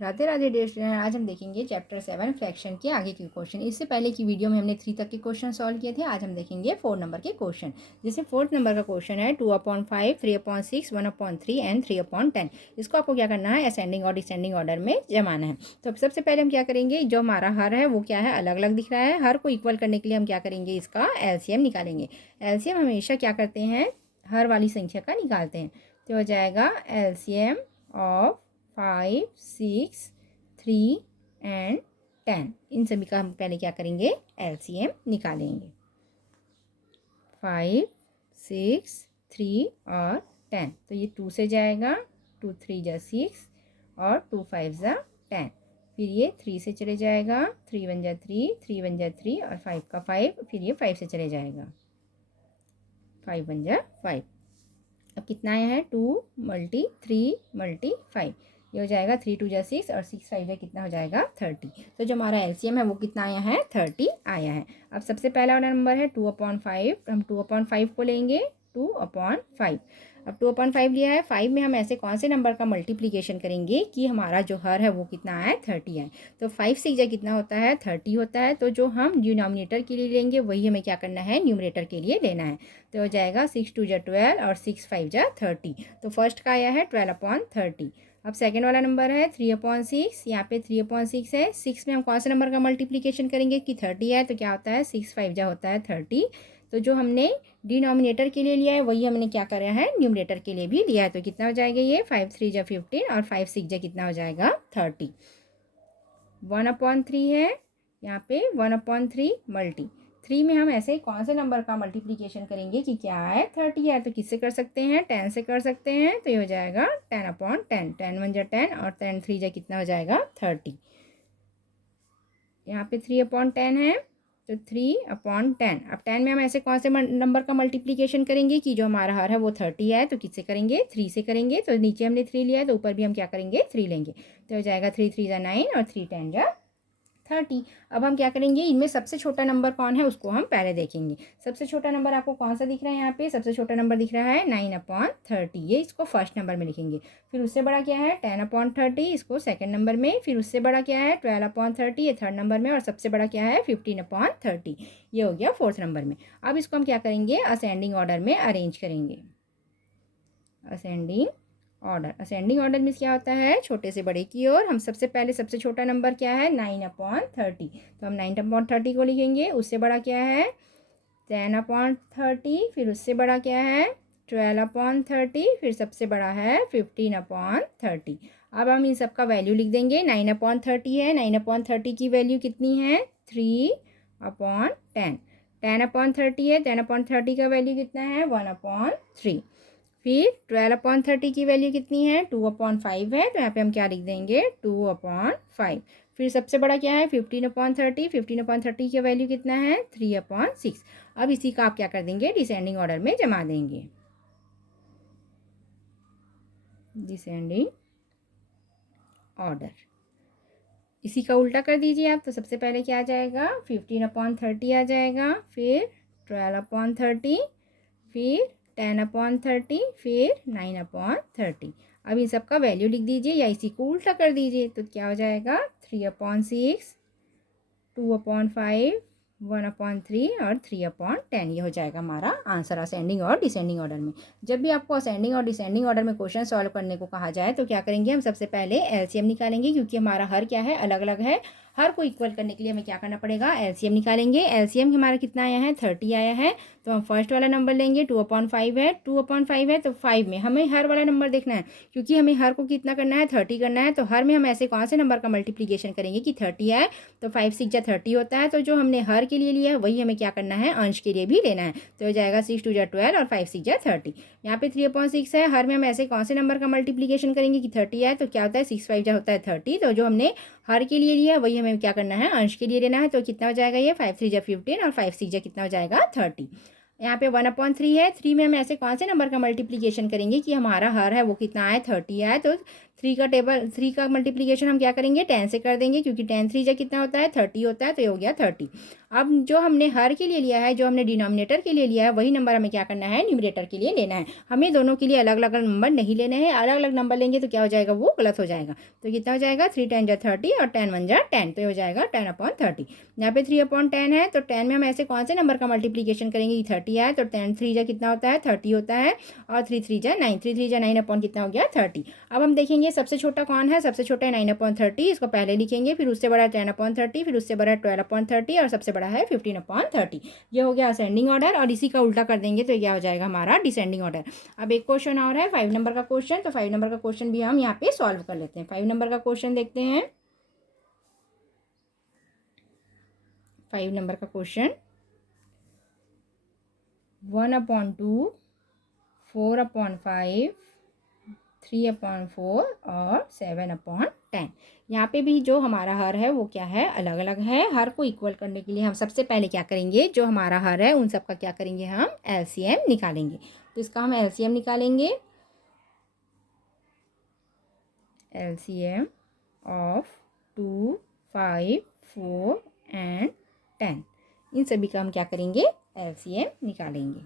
Radhe Radhe dear student, आज हम देखेंगे चैप्टर 7 फ्रैक्शन के आगे के क्वेश्चन। इससे पहले की वीडियो में हमने 3 तक के क्वेश्चन सॉल्व किए थे। आज हम देखेंगे 4 नंबर के क्वेश्चन। जैसे 4th नंबर का क्वेश्चन है 2/5, 3/6, 1/3 एंड 3/10। इसको आपको क्या करना है, असेंडिंग और डिसेंडिंग ऑर्डर में जमाना है। तो सबसे पहले हम क्या करेंगे, जो हमारा हर है वो क्या है, अलग अलग दिख रहा है। हर को इक्वल करने के लिए हम क्या करेंगे, इसका एलसीएम निकालेंगे। एलसीएम हमेशा क्या करते हैं, हर वाली संख्या का निकालते हैं। तो हो जाएगा एलसीएम ऑफ 5, 6, 3 एंड 10। इन सभी का हम पहले क्या करेंगे, एलसीएम निकालेंगे। 5, 6, 3 और 10। तो ये 2 से जाएगा, 2 3 जा 6 और 2 5 जा 10। फिर ये 3 से चले जाएगा, 3 1 जा 3, 3 1 जा 3 और 5 का 5। फिर ये 5 से चले जाएगा, 5 1 जा 5। अब कितना आया है, 2 × 3 × 5। ये हो जाएगा 3 2 जा 6 और 6 5 है, कितना हो जाएगा 30। तो जो हमारा एलसीएम है वो कितना आया है, 30 आया है। अब सबसे पहला वाला नंबर है 2/5। हम 2/5 को लेंगे, 2/5। अब 2/5 लिया है, 5 में हम ऐसे कौन से नंबर का मल्टीप्लिकेशन करेंगे कि हमारा जो हर है वो कितना है, 30 है। तो 5 से जा कितना होता है, 30 होता है। तो जो हम डिनोमिनेटर के लिए लेंगे वही हमें क्या करना है, न्यूमरेटर के लिए लेना है। तो हो जाएगा 6 2 जा 12 और 6 5 जा 30। तो फर्स्ट का आया है 12/30। अब सेकेंड वाला नंबर है 3/6। यहाँ पे 3/6 है। 6 में हम कौन से नंबर का मल्टीप्लिकेशन करेंगे कि 30 है, तो क्या होता है, 6 5 जा होता है 30। तो जो हमने डिनोमिनेटर के लिए लिया है वही हमने क्या करा है, न्यूमरेटर के लिए भी लिया है। तो कितना हो जाएगा, ये 5 3 जा 15 और 5 6 जा कितना हो जाएगा, 30। 1/3 है, यहाँ पे 1/3 मल्टी 3 में हम ऐसे कौन से नंबर का मल्टीप्लिकेशन करेंगे कि क्या है, 30 है। तो किससे कर सकते हैं, 10 से कर सकते हैं। तो ये हो जाएगा 10/10। 10 1 जा 10 और 10 3 जा कितना हो जाएगा, 30। यहाँ पे 3/10 है, तो 3/10। अब 10 में हम ऐसे कौन से नंबर का मल्टीप्लिकेशन करेंगे कि जो हमारा हर है वो 30 है। तो किससे करेंगे, 3 से करेंगे। तो नीचे हमने 3 लिया है तो ऊपर भी हम क्या करेंगे, 3 लेंगे। तो हो जाएगा 3 3 जा 9 और 3 10 जा 30। अब हम क्या करेंगे, इनमें सबसे छोटा नंबर कौन है उसको हम पहले देखेंगे। सबसे छोटा नंबर आपको कौन सा दिख रहा है, यहाँ पे सबसे छोटा नंबर दिख रहा है 9/30। ये इसको फर्स्ट नंबर में लिखेंगे। फिर उससे बड़ा क्या है, 10/30, इसको सेकंड नंबर में। फिर उससे बड़ा क्या है, 12/30, ये थर्ड नंबर में। और सबसे बड़ा क्या है, 15/30, ये हो गया फोर्थ नंबर में। अब इसको हम क्या करेंगे, असेंडिंग ऑर्डर में अरेंज करेंगे। असेंडिंग ऑर्डर में क्या होता है, छोटे से बड़े की ओर। हम सबसे पहले सबसे छोटा नंबर क्या है, 9/30। तो हम 9/30 को लिखेंगे। उससे बड़ा क्या है, 10/30। फिर उससे बड़ा क्या है, 12/30। फिर सबसे बड़ा है 15/30। अब हम इन सब का वैल्यू लिख देंगे। 9/30 है, 9/30 की वैल्यू कितनी है, 3/10। 10/30 है, 10/30 का वैल्यू कितना है, 1/3। फिर 12/30 की वैल्यू कितनी है, 2/5 है। तो यहाँ पे हम क्या लिख देंगे, 2/5। फिर सबसे बड़ा क्या है, 15/30। 15/30 की वैल्यू कितना है, 3/6। अब इसी का आप क्या कर देंगे, डिसेंडिंग ऑर्डर में जमा देंगे। डिसेंडिंग ऑर्डर, इसी का उल्टा कर दीजिए आप। तो सबसे पहले क्या आ जाएगा, 15/30 आ जाएगा। फिर 12/30, फिर 10/30, फिर 9/30। अब इन सब का वैल्यू लिख दीजिए या इसी को उल्टा कर दीजिए। तो क्या हो जाएगा, 3/6, 2/5, 1/3 और 3/10। ये हो जाएगा हमारा आंसर असेंडिंग और डिसेंडिंग ऑर्डर में। जब भी आपको असेंडिंग और डिसेंडिंग ऑर्डर में क्वेश्चन सॉल्व करने को कहा जाए तो क्या करेंगे, हम सबसे पहले एलसीएम निकालेंगे। क्योंकि हमारा हर क्या है, अलग अलग है। हर को इक्वल करने के लिए हमें क्या करना पड़ेगा, एलसीएम निकालेंगे। एलसीएम हमारा कितना आया है, 30 आया है। तो हम फर्स्ट वाला नंबर लेंगे, 2/5 है। 2/5 है तो 5 में हमें हर वाला नंबर देखना है। क्योंकि हमें हर को कितना करना है, 30 करना है। तो हर में हम ऐसे कौन से नंबर का मल्टीप्लिकेशन करेंगे कि 30 है। तो 5 6 जा 30 होता है। तो जो हमने हर के लिए लिया है वही हमें क्या करना है, अंश के लिए भी लेना है। तो हो जाएगा 6 2 जा 12 और 5 6 जा 30। यहाँ पे 3/6 है। हर में हम ऐसे कौन से नंबर का मल्टीप्लिकेशन करेंगे कि 30 है। तो क्या होता है, 6 5 जा होता है 30। तो जो हमने हर के लिए लिया है वही हमें क्या करना है, अंश के लिए लेना है। तो कितना हो जाएगा, ये 5 3 जा 15 और 5 6 जा कितना हो जाएगा, 30। यहाँ पे 1/3 है। 3 में हम ऐसे कौन से नंबर का मल्टीप्लिकेशन करेंगे कि हमारा हर है वो कितना है, 30 है। तो 3 का मल्टीप्लिकेशन हम क्या करेंगे 10 से कर देंगे, क्योंकि 10 3 जा कितना होता है 30 होता है, तो ये हो गया 30। अब जो हमने हर के लिए लिया है, जो हमने डिनोमिनेटर के लिए लिया है, वही नंबर हमें क्या करना है न्यूमरेटर के लिए लेना है। हमें दोनों के लिए अलग अलग नंबर नहीं लेने हैं, अलग अलग नंबर लेंगे तो क्या हो जाएगा वो गलत हो जाएगा। तो कितना हो जाएगा 3 10 जा 30 और 10 1 जा 10, तो ये हो जाएगा 10/30। यहाँ पे 3/10 है, तो 10 में हम ऐसे कौन से नंबर का मल्टीप्लिकेशन करेंगे, 30 है तो 10 3 जा कितना होता है 30 होता है, और 3 3 जा 9, 3 3 जा 9 अपॉन कितना हो गया 30। अब हम देखेंगे सबसे छोटा कौन है, सबसे छोटा है 9/30, इसको पहले लिखेंगे, फिर उससे बड़ा 10/30, फिर उससे बड़ा 12/30 और सबसे बड़ा है 15/30। ये हो गया असेंडिंग ऑर्डर, और इसी का उल्टा कर देंगे तो क्या हो जाएगा हमारा डिसेंडिंग ऑर्डर। अब एक क्वेश्चन और है 5 नंबर का क्वेश्चन, तो 5 नंबर का क्वेश्चन भी हम यहाँ पे सॉल्व कर लेते हैं। 5 नंबर का क्वेश्चन देखते हैं। 5 नंबर का क्वेश्चन 1/2, 4/5, 3/4 और 7/10। यहाँ पे भी जो हमारा हर है वो क्या है अलग अलग है। हर को इक्वल करने के लिए हम सबसे पहले क्या करेंगे, जो हमारा हर है उन सब का क्या करेंगे हम एलसीएम निकालेंगे। तो इसका हम एलसीएम निकालेंगे, एलसीएम ऑफ 2, 5, 4 एंड 10, इन सभी का हम क्या करेंगे एलसीएम निकालेंगे।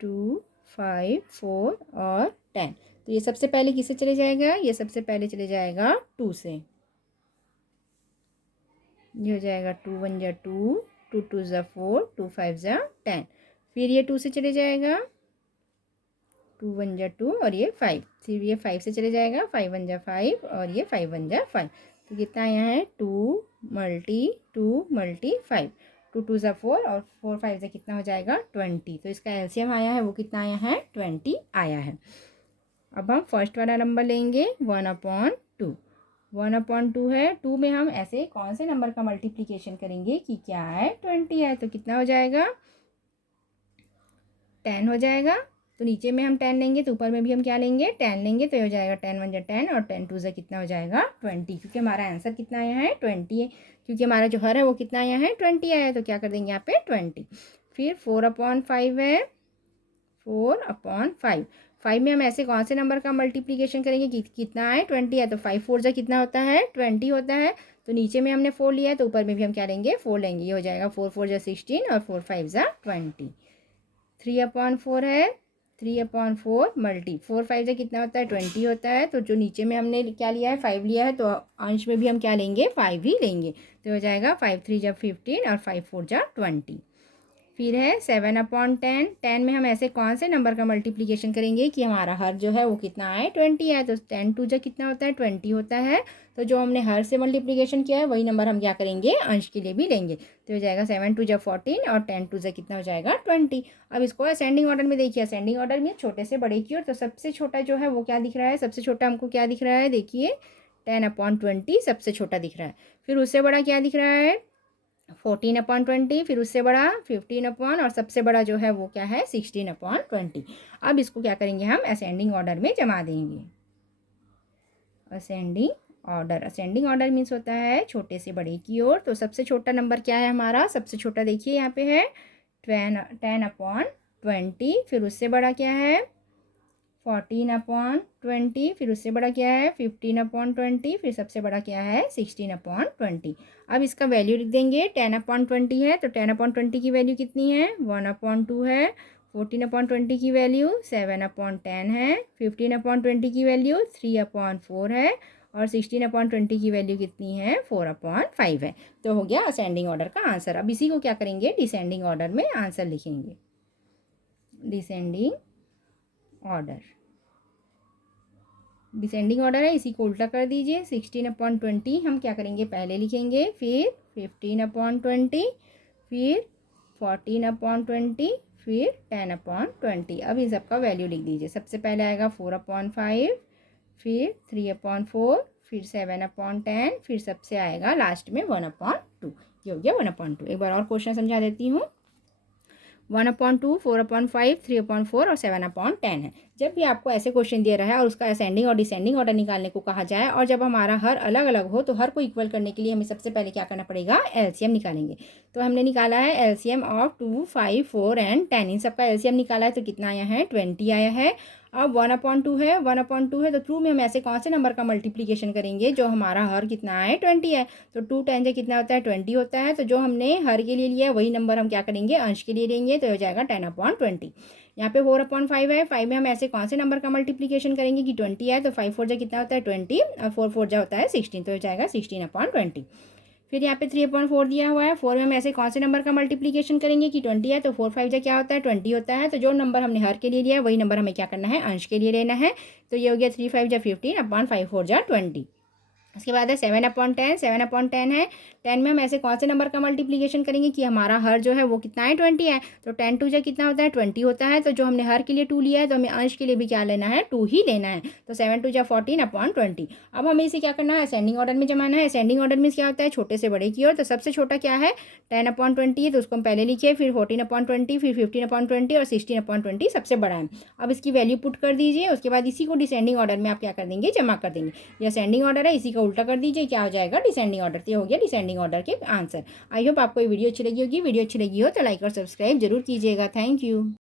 2, 5, 4 और 10, तो ये सबसे पहले किससे चले जाएगा, ये सबसे पहले चले जाएगा 2 से। ये हो जाएगा 2 1 जा 2, 2 2 जा 4, 2 5 जा 10। फिर ये 2 से चले जाएगा, 2 1 जा 2 और ये 5। फिर ये 5 से चले जाएगा, 5 1 जा 5 और ये 5 1 जा 5। तो कितना यहाँ है 2 × 5, 2 2 जा 4 और 4 5 जा कितना हो जाएगा 20। तो इसका एलसीएम आया है वो कितना आया है 20 आया है। अब हम फर्स्ट वाला नंबर लेंगे 1/2। 1/2 है, 2 में हम ऐसे कौन से नंबर का मल्टीप्लिकेशन करेंगे कि क्या है 20 है, तो कितना हो जाएगा 10 हो जाएगा। तो नीचे में हम 10 लेंगे तो ऊपर में भी हम क्या लेंगे 10 लेंगे, तो ये हो जाएगा 10 1 जा 10 और 10 2 जा कितना हो जाएगा 20, क्योंकि हमारा आंसर कितना आया है 20 है, क्योंकि हमारा जो हर है वो कितना आया है 20 आया है, तो क्या कर देंगे यहाँ पे 20। फिर 4/5 है, 4/5, 5 में हम ऐसे कौन से नंबर का मल्टीप्लिकेशन करेंगे कि कितना है 20 है, तो 5 4 जा कितना होता है 20 होता है। तो नीचे में हमने 4 लिया है तो ऊपर में भी हम क्या लेंगे 4 लेंगे, ये हो जाएगा 4 4 जा 16 और 4 5 जा 20। 3/4 है, 3/4 मल्टी 4 5 जा कितना होता है 20 होता है। तो जो नीचे में हमने क्या लिया है 5 लिया है, तो अंश में भी हम क्या लेंगे 5 ही लेंगे, तो हो जाएगा 5 3 जा 15 और 5 4 जा 20। फिर है 7/10, 10 में हम ऐसे कौन से नंबर का मल्टीप्लिकेशन करेंगे कि हमारा हर जो है वो कितना है 20 है, तो 10 2 जा कितना होता है 20 होता है। तो जो हमने हर से मल्टीप्लिकेशन किया है वही नंबर हम क्या करेंगे अंश के लिए भी लेंगे, तो हो जाएगा 7 2 जा 14 और 10 2 जा कितना हो जाएगा 20। अब इसको असेंडिंग ऑर्डर में देखिए, असेंडिंग ऑर्डर में छोटे से बड़े की ओर, तो सबसे छोटा जो है वो क्या दिख रहा है, सबसे छोटा हमको क्या दिख रहा है देखिए 10/20 सबसे छोटा दिख रहा है। फिर उससे बड़ा क्या दिख रहा है 14/20, फिर उससे बड़ा 15 और सबसे बड़ा जो है वो क्या है 16/20। अब इसको क्या करेंगे हम असेंडिंग ऑर्डर में जमा देंगे। असेंडिंग ऑर्डर मीन्स होता है छोटे से बड़े की ओर। तो सबसे छोटा नंबर क्या है हमारा, सबसे छोटा देखिए यहाँ पे है 10/20, फिर उससे बड़ा क्या है 14/20, फिर उससे बड़ा क्या है 15/20, फिर सबसे बड़ा क्या है 16/20। अब इसका वैल्यू लिख देंगे, 10/20 है तो 10/20 की वैल्यू कितनी है 1/2 है, 14/20 की वैल्यू 7/10 है, 15/20 की वैल्यू 3/4 है और 16/20 की वैल्यू कितनी है 4/5 है। तो हो गया असेंडिंग ऑर्डर का आंसर। अब इसी को क्या करेंगे डिसेंडिंग ऑर्डर में आंसर लिखेंगे। डिसेंडिंग ऑर्डर है, इसी को उल्टा कर दीजिए। 16/20 हम क्या करेंगे पहले लिखेंगे, फिर 15/20, फिर 14/20, फिर 10/20। अब इन सब का वैल्यू लिख दीजिए। सबसे पहले आएगा 4/5, फिर 3/4, फिर 7/10, फिर सबसे आएगा लास्ट में 1/2। ये हो गया 1/2। एक बार और क्वेश्चन समझा देती हूँ। 1/2, 4/5, 3/4 और 7/10 है। जब भी आपको ऐसे क्वेश्चन दिया रहा है और उसका असेंडिंग और डिसेंडिंग ऑर्डर निकालने को कहा जाए और जब हमारा हर अलग अलग हो, तो हर को इक्वल करने के लिए हमें सबसे पहले क्या करना पड़ेगा एलसीएम निकालेंगे। तो हमने निकाला है एलसीएम ऑफ 2, 5, 4 एंड 10, इन सबका एलसीएम निकाला है तो कितना आया है 20 आया है। अब 1/2 है, 1/2 है तो थ्रू में हम ऐसे कौन से नंबर का मल्टीप्लिकेशन करेंगे जो हमारा हर कितना है 20 है। तो 2 10 से कितना होता है 20 होता है। तो जो हमने हर के लिए लिया है वही नंबर हम क्या करेंगे अंश के लिए लेंगे, तो हो जाएगा 10/20। यहाँ पे 4/5 है, 5 में हम ऐसे कौन से नंबर का मल्टीप्लिकेशन करेंगे कि 20 है तो 5 4 जा कितना होता है 20 और 4 4 जा होता है 16, तो हो जाएगा 16/20। फिर यहाँ पे 3/4 दिया हुआ है, 4 में हम ऐसे कौन से नंबर का मल्टीप्लिकेशन करेंगे कि 20 है तो 4 5 जा क्या होता है 20 होता है। तो जो नंबर हमने हर के लिए लिया है वही नंबर हमें क्या करना है अंश के लिए लेना है। तो ये हो गया 3 5 जा 15/5 4 जा 20। उसके बाद है 7/10, 7/10 है। 10 में हम ऐसे कौन से नंबर का मल्टीप्लिकेशन करेंगे कि हमारा हर जो है वो कितना है 20 है। तो 10 2 जा कितना होता है 20 होता है। तो जो हमने हर के लिए 2 लिया है तो हमें अंश के लिए भी क्या लेना है 2 ही लेना है। तो 7 2 जा 14/20। अब हमें इसे क्या करना है असेंडिंग ऑर्डर में जमाना है। असेंडिंग ऑर्डर में क्या होता है छोटे से बड़े की ओर। तो सबसे छोटा क्या है 10/20 है तो उसको हम पहले लिखिए, फिर 14/20, फिर 15/20 और 16/20 सबसे बड़ा है। अब इसकी वैल्यू पुट कर दीजिए। उसके बाद इसी को डिसेंडिंग ऑर्डर में आप क्या कर देंगे जमा कर देंगे। ये असेंडिंग ऑर्डर है, इसी का उल्टा कर दीजिए, क्या हो जाएगा डिसेंडिंग ऑर्डर। तो ये हो गया डिसेंडिंग ऑर्डर के आंसर। आई होप आपको ये वीडियो अच्छी लगी होगी। वीडियो अच्छी लगी हो तो लाइक और सब्सक्राइब जरूर कीजिएगा। Thank you.